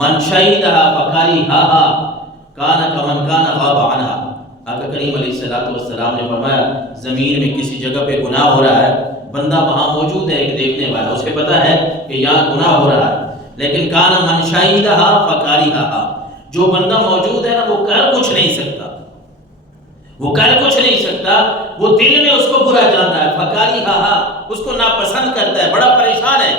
من شہیدہا فکریہا کان کمن کان غاب عنہا۔ آقا کریم علیہ السلام نے فرمایا زمین میں کسی جگہ پہ گناہ ہو رہا ہے، بندہ وہاں موجود ہے ایک دیکھنے والا، اسے پتا ہے کہ یہاں گناہ ہو رہا ہے، لیکن کان من شہیدہا فکریہا، جو بندہ موجود ہے نا وہ کر کچھ نہیں سکتا، وہ کر کچھ نہیں سکتا، وہ دل میں اس کو برا جانتا ہے، فکریہا اس کو ناپسند کرتا ہے، بڑا پریشان ہے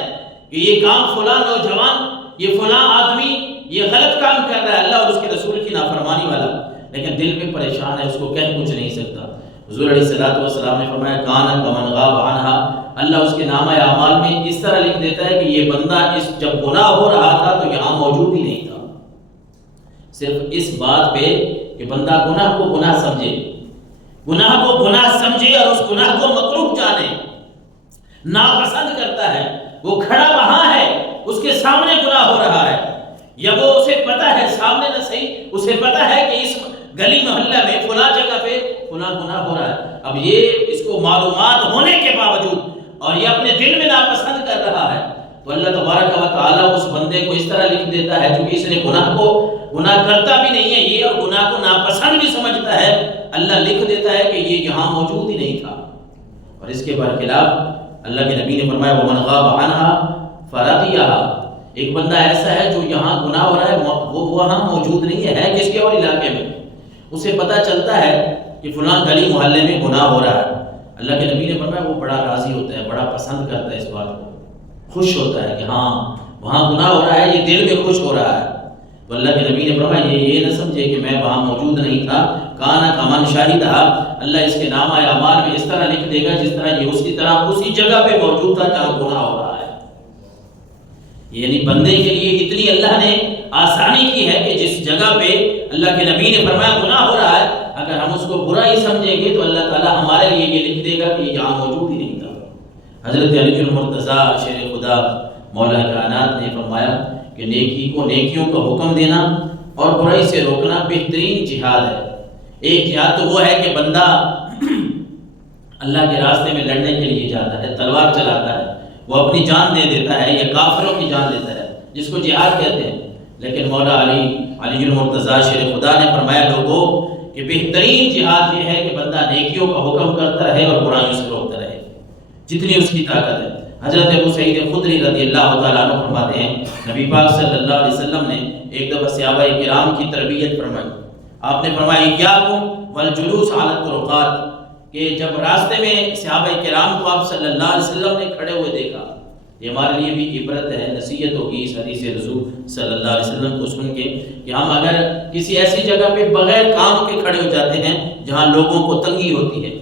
کہ یہ کام فلاں نوجوان، یہ فلاں آدمی یہ غلط کام کر رہا ہے، اللہ اور اس کے رسول کی نافرمانی والا، لیکن دل میں پریشان ہے، اس کو کہہ کچھ نہیں سکتا۔ حضور علیہ السلام نے فرمایا کان کمن غاب عنہا، اللہ اس کے نامہ اعمال میں اس طرح لکھ دیتا ہے کہ یہ بندہ جب گناہ ہو رہا تھا تو یہاں موجود ہی نہیں تھا۔ صرف اس بات پہ کہ بندہ گناہ کو گناہ سمجھے، گناہ کو گناہ سمجھے اور اس گناہ کو مکروہ جانے، ناپسند کرتا ہے، وہ کھڑا وہاں ہے، اس کے سامنے گناہ ہو رہا ہے، یا وہ اسے پتا ہے سامنے نہ صحیح، اسے پتا ہے کہ اس گلی محلہ میں فلاں جگہ پہ فلاں گناہ ہو رہا ہے، اب یہ اس کو معلومات ہونے کے باوجود اور یہ اپنے دل میں ناپسند کر رہا ہے، تو اللہ تبارک و تعالیٰ اس بندے کو اس طرح لکھ دیتا ہے چونکہ اس نے گناہ کرتا بھی نہیں ہے یہ اور گناہ کو ناپسند بھی سمجھتا ہے، اللہ لکھ دیتا ہے کہ یہ یہاں موجود ہی نہیں تھا۔ اور اس کے برخلاف اللہ کے نبی نے فرمایا وَمَنْ غَابَ عَنْهَا فَرَضِيَهَا، ایک بندہ ایسا ہے جو یہاں گناہ ہو رہا ہے وہ وہاں موجود نہیں ہے، ہے کس کے اور علاقے میں، اسے پتہ چلتا ہے کہ فلاں گلی محلے میں گناہ ہو رہا ہے، اللہ کے نبی نے فرمایا وہ بڑا راضی ہوتا ہے، بڑا پسند کرتا ہے اس بات کو، خوش ہوتا ہے کہ ہاں وہاں گناہ ہو رہا ہے، یہ دل میں خوش ہو رہا ہے۔ تو اللہ کے نبی نے فرمایا یہ نہ سمجھے کہ میں وہاں موجود نہیں تھا، کانا کمن شاہدہا، اللہ اس کے نامہ اعمال میں اس طرح لکھ دے گا جس طرح یہ اسی طرح اسی جگہ پہ موجود تھا جہاں گناہ ہو رہا ہے۔ یعنی بندے کے لیے اتنی اللہ نے آسانی کی ہے کہ جس جگہ پہ اللہ کے نبی نے فرمایا گناہ ہو رہا ہے، اگر ہم اس کو برا ہی سمجھیں گے تو اللہ تعالیٰ ہمارے لیے یہ لکھ دے گا کہ یہ یہاں موجود ہی نہیں تھا۔ حضرت علی المرتضیٰ شیر خدا مولا کائنات نے فرمایا کہ نیکی کو نیکیوں کا حکم دینا اور برائی سے روکنا بہترین جہاد ہے۔ ایک جہاد تو وہ ہے کہ بندہ اللہ کے راستے میں لڑنے کے لیے جاتا ہے، تلوار چلاتا ہے، وہ اپنی جان دے دیتا ہے یا کافروں کی جان دیتا ہے، جس کو جہاد کہتے ہیں، لیکن مولا علی المرتضیٰ شیر خدا نے فرمایا لوگوں کہ بہترین جہاد یہ ہے کہ بندہ نیکیوں کا حکم کرتا رہے اور برائیوں سے روکتا رہے جتنی اس کی طاقت ہے۔ حضرت ابو سعید خدری رضی اللہ تعالیٰ عنہ فرماتے ہیں نبی پاک صلی اللہ علیہ وسلم نے ایک دفعہ صحابہ کرام کی تربیت فرمائی، آپ نے فرمایا اِیَّاکُمْ وَالْجُلُوسَ عَلَى الطُّرُقَاتِ، کہ جب راستے میں صحابہ کرام کو آپ صلی اللہ علیہ وسلم نے کھڑے ہوئے دیکھا، یہ ہمارے لیے بھی عبرت ہے، نصیحت ہوگی اس حدیث رسول صلی اللہ علیہ وسلم کو سن کے کہ ہم اگر کسی ایسی جگہ پہ بغیر کام کے کھڑے ہو جاتے ہیں جہاں لوگوں کو تنگی ہوتی ہے،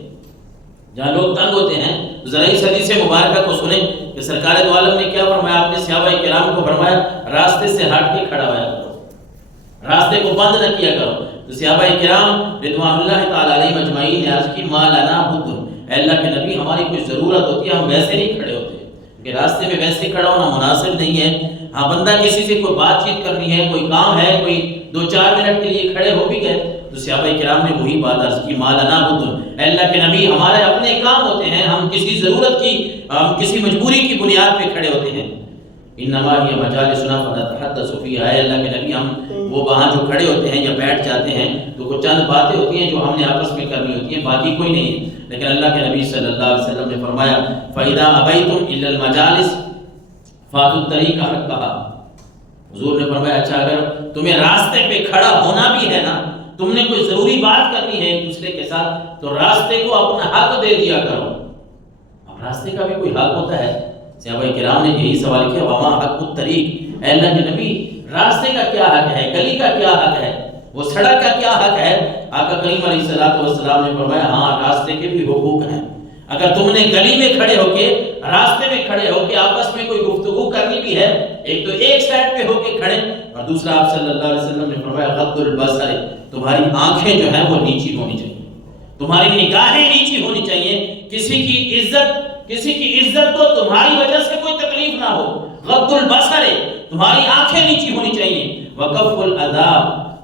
جہاں لوگ تنگ ہوتے ہیں، ذرا اس حدیث مبارکہ کو سنیں کہ سرکار دو عالم نے کیا فرمایا، آپ نے صحابہ کرام کو فرمایا راستے سے ہٹ کے کھڑا ہوا کرو، راستے کو بند نہ کیا کرو۔ تو صحابہ کرام رضوان اللہ تعالی علیہم اجمعین نے عرض کی ما لنا بد، اے اللہ کے نبی ہماری کوئی ضرورت ہوتی ہے ہم ویسے نہیں کھڑے ہوتے، کہ راستے میں ویسے کھڑا ہونا مناسب نہیں ہے، ہاں بندہ کسی سے کوئی بات چیت کرنی ہے، کوئی کام ہے، کوئی 2-4 منٹ کے لیے کھڑے ہو بھی گئے، تو صحابہ کرام نے وہی بات عرض کی ما لنا بد، اے اللہ کے نبی ہمارے اپنے کام ہوتے ہیں، ہم کسی ضرورت کی، ہم کسی مجبوری کی بنیاد پہ کھڑے ہوتے ہیں، انما ہی مجالسنا فنتحدث فیہا، اے اللہ کے نبی ہم وہ وہاں جو کھڑے ہوتے ہیں یا بیٹھ جاتے ہیں تو کچھ چند باتیں ہوتی ہیں جو ہم نے آپس میں کرنی ہوتی ہیں، باقی کوئی نہیں ہے۔ لیکن اللہ کے نبی صلی اللہ علیہ وسلم نے فرمایا فَإِذَا أَبَيْتُمْ إِلَّا الْمَجَالِسِ فَاتُوا الطَّرِيقَ حَقَّهَا، حضور نے فرمایا اچھا اگر تمہیں راستے پہ کھڑا ہونا بھی ہے نا، تم نے کوئی ضروری بات کرنی ہے ایک دوسرے کے ساتھ تو راستے کو اپنا حق دے دیا کرو۔ اب راستے کا بھی کوئی حق ہوتا ہے، صحابہ کرام نے یہی سوال کیا وَمَا حَقُّ الطَّرِيقِ، اے اللہ کے نبی راستے کا کیا حق ہے، گلی کا کیا حق ہے، وہ سڑک کا کیا حق ہے؟ آقا کریم علیہ السلام نے فرمایا ہاں راستے کے بھی حقوق ہیں، اگر تم نے گلی میں کھڑے ہو کے، راستے میں کھڑے ہو کے آپس میں کوئی گفتگو کرنی بھی ہے، ایک تو ایک سائڈ پہ ہو کے کھڑے، اور دوسرا آپ صلی اللہ علیہ وسلم نے فرمایا غض البصر، تمہاری آنکھیں جو ہیں وہ نیچی ہونی چاہیے، تمہاری نگاہیں نیچی ہونی چاہیے، کسی کی عزت کو تمہاری وجہ سے کوئی تکلیف نہ ہو، غض البصر، تمہاری آنکھیں نیچی ہونی چاہیے، وکف الاذی،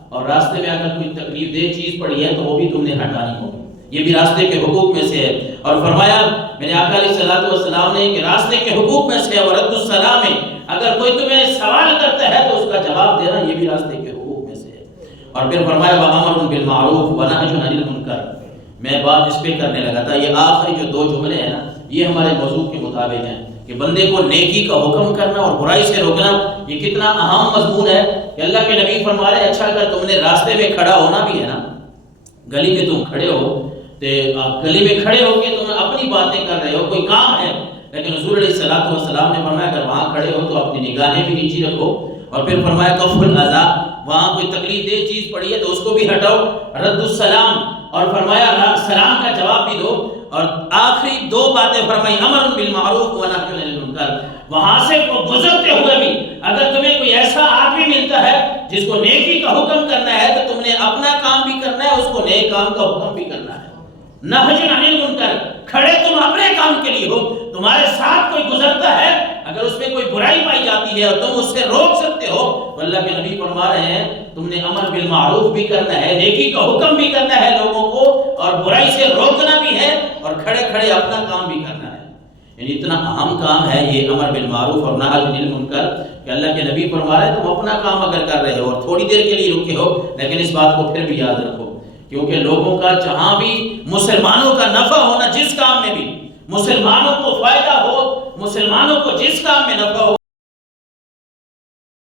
اور راستے میں اگر کوئی تکلیف دہ چیز پڑی ہے تو وہ بھی تم نے ہٹانی ہوگی، یہ بھی راستے کے حقوق میں سے ہے۔ اور فرمایا میرے آقا علیہ السلام نے کہ راستے کے حقوق میں سے ورد السلام، اگر کوئی تمہیں سوال کرتا ہے تو اس کا جواب دینا یہ بھی راستے کے حقوق میں سے ہے۔ اور پھر فرمایا وَأَمْرٌ بِالْمَعْرُوفِ وَنَهْيٌ عَنِ الْمُنکَرِ، میں بات اس پہ کرنے لگا تھا، یہ آخری جو 2 جملے ہیں نا یہ ہمارے موضوع کے مطابق ہیں کہ بندے کو نیکی کا حکم کرنا اور برائی سے روکنا، یہ کتنا اہم مضمون ہے کہ اللہ کے نبی فرما رہے ہیں اچھا اگر تم نے راستے میں کھڑا ہونا بھی ہے نا، گلی میں تم کھڑے ہو تو گلی میں کھڑے ہو کے تم اپنی باتیں کر رہے ہو، کوئی کام ہے، لیکن حضور علیہ السلام نے فرمایا اگر وہاں کھڑے ہو تو اپنی نگاہیں بھی نیچی رکھو، اور پھر فرمایا کف الاذی، وہاں کوئی تکلیف دہ چیز پڑی ہے تو اس کو بھی ہٹاؤ، رد السلام، اور فرمایا سلام کا جواب بھی دو، اور آخری 2 باتیں فرمائی امر بالمعروف ونہی عن المنکر، وہاں سے گزرتے ہوئے بھی اگر تمہیں کوئی ایسا آدمی ملتا ہے جس کو نیکی کا حکم کرنا ہے تو تم نے اپنا کام بھی کرنا ہے، اس کو نیک کام کا حکم بھی کرنا ہے۔ نہی عن المنکر، کھڑے تم اپنے کام کے لیے ہو، تمہارے ساتھ کوئی گزرتا ہے اگر اس میں کوئی برائی پائی جاتی ہے اور تم اس سے روک سکتے ہو تو اللہ کے نبی فرما رہے ہیں تم نے امر بالمعروف بھی کرنا ہے، نیکی کا حکم بھی کرنا ہے لوگوں کو، اور برائی سے روکنا بھی ہے، اور کھڑے کھڑے اپنا کام بھی کرنا ہے۔ یعنی اتنا اہم کام ہے یہ امر بالمعروف اور نہی عن المنکر کہ اللہ کے نبی فرما رہے ہیں تم اپنا کام اگر کر رہے ہو اور تھوڑی دیر کے لیے رکے ہو، لیکن اس بات کو پھر بھی یاد رکھو کیونکہ لوگوں کا جہاں بھی مسلمانوں کا نفع ہونا، جس کام میں بھی مسلمانوں کو فائدہ ہو، مسلمانوں کو جس کام میں نفع ہو،